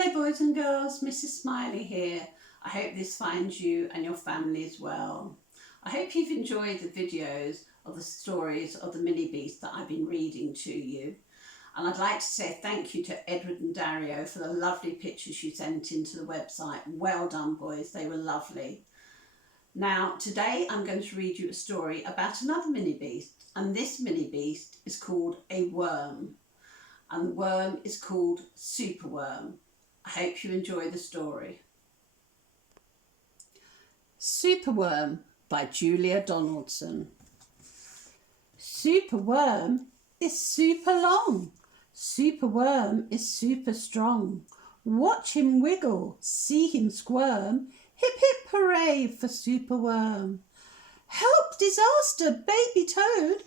Hello boys and girls, Mrs. Smiley here. I hope this finds you and your family as well. I hope you've enjoyed the videos of the stories of the mini beasts that I've been reading to you. And I'd like to say thank you to Edward and Dario for the lovely pictures you sent into the website. Well done boys, they were lovely. Now today I'm going to read you a story about another mini beast, and this mini beast is called a worm. And the worm is called Superworm. I hope you enjoy the story. Superworm by Julia Donaldson. Superworm is super long. Superworm is super strong. Watch him wiggle, see him squirm. Hip hip hooray for Superworm. Help disaster, baby toad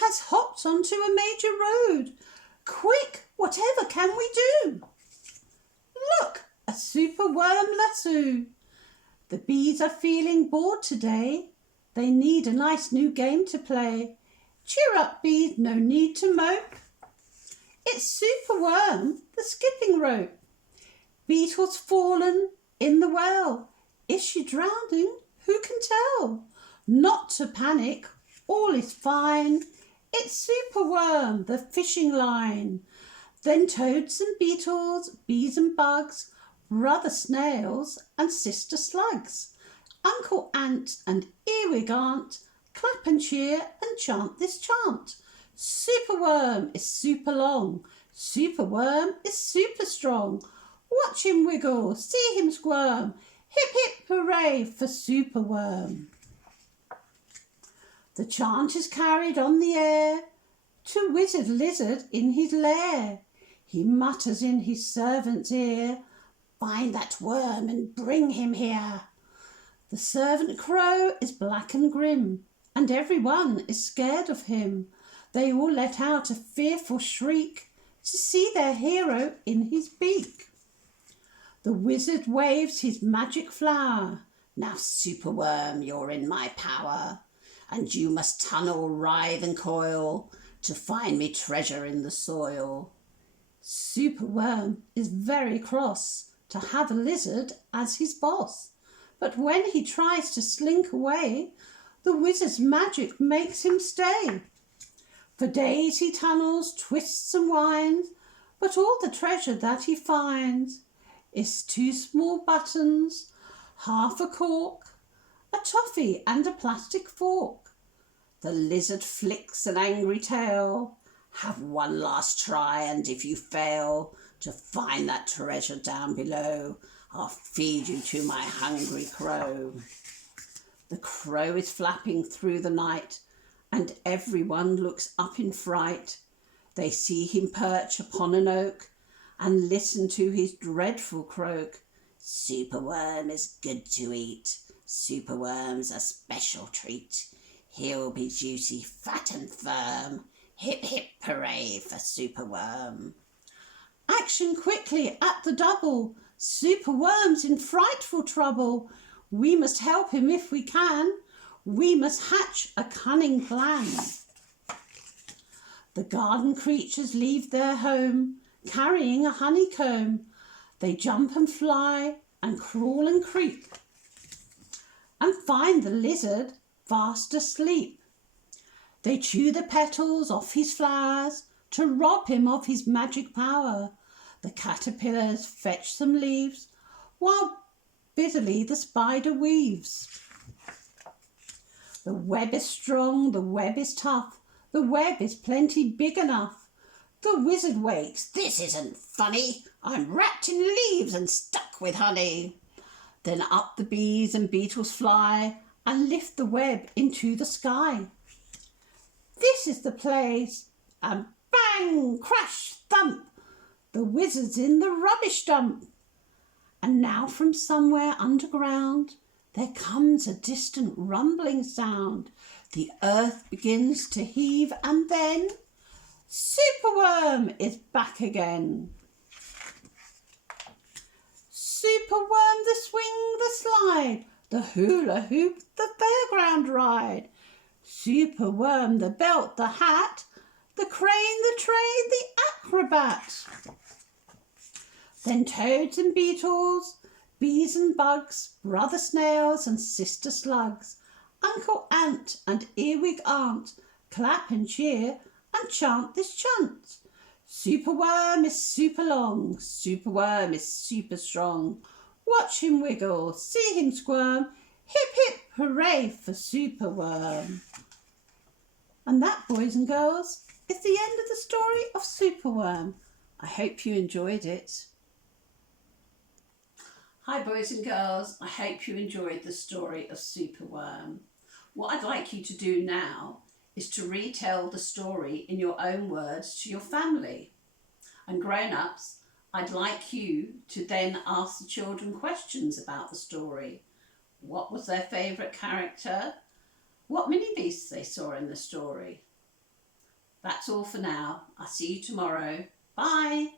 has hopped onto a major road. Quick, whatever can we do? Look, a superworm lasso. The bees are feeling bored today. They need a nice new game to play. Cheer up, bees, no need to mope. It's Superworm, the skipping rope. Beetle's fallen in the well. Is she drowning? Who can tell? Not to panic, all is fine. It's Superworm, the fishing line. Then toads and beetles, bees and bugs, brother snails and sister slugs, Uncle Ant and earwig aunt, clap and cheer and chant this chant. Superworm is super long, Superworm is super strong. Watch him wiggle, see him squirm. Hip hip hooray for Superworm. The chant is carried on the air to Wizard Lizard in his lair. He mutters in his servant's ear, find that worm and bring him here. The servant crow is black and grim, and everyone is scared of him. They all let out a fearful shriek to see their hero in his beak. The wizard waves his magic flower. Now, Superworm, you're in my power, and you must tunnel, writhe and coil to find me treasure in the soil. Superworm is very cross to have a lizard as his boss, but when he tries to slink away, the wizard's magic makes him stay. For days he tunnels, twists and winds, but all the treasure that he finds is 2 small buttons, half a cork, a toffee and a plastic fork. The lizard flicks an angry tail. Have one last try, and if you fail to find that treasure down below, I'll feed you to my hungry crow. The crow is flapping through the night, and everyone looks up in fright. They see him perch upon an oak and listen to his dreadful croak. Superworm is good to eat. Superworm's a special treat. He'll be juicy, fat and firm. Hip hip hooray for Superworm. Action quickly at the double. Superworm's in frightful trouble. We must help him if we can. We must hatch a cunning plan. The garden creatures leave their home, carrying a honeycomb. They jump and fly and crawl and creep, and find the lizard fast asleep. They chew the petals off his flowers to rob him of his magic power. The caterpillars fetch some leaves while busily the spider weaves. The web is strong, the web is tough, the web is plenty big enough. The wizard wakes, this isn't funny, I'm wrapped in leaves and stuck with honey. Then up the bees and beetles fly and lift the web into the sky. This is the place, and bang, crash, thump, the wizard's in the rubbish dump. And now from somewhere underground there comes a distant rumbling sound. The earth begins to heave, and then Superworm is back again. Superworm, the swing, the slide, the hula hoop, the fairground ride. Superworm, the belt, the hat, the crane, the train, the acrobat. Then toads and beetles, bees and bugs, brother snails and sister slugs, Uncle ant and earwig aunt, clap and cheer and chant this chant. Superworm is super long, superworm is super strong. Watch him wiggle, see him squirm, hip hip hooray for Superworm. And that, boys and girls, is the end of the story of Superworm. I hope you enjoyed it. Hi boys and girls, I hope you enjoyed the story of Superworm. What I'd like you to do now is to retell the story in your own words to your family. And grown-ups, I'd like you to then ask the children questions about the story. What was their favourite character? What mini-beasts they saw in the story? That's all for now. I'll see you tomorrow. Bye!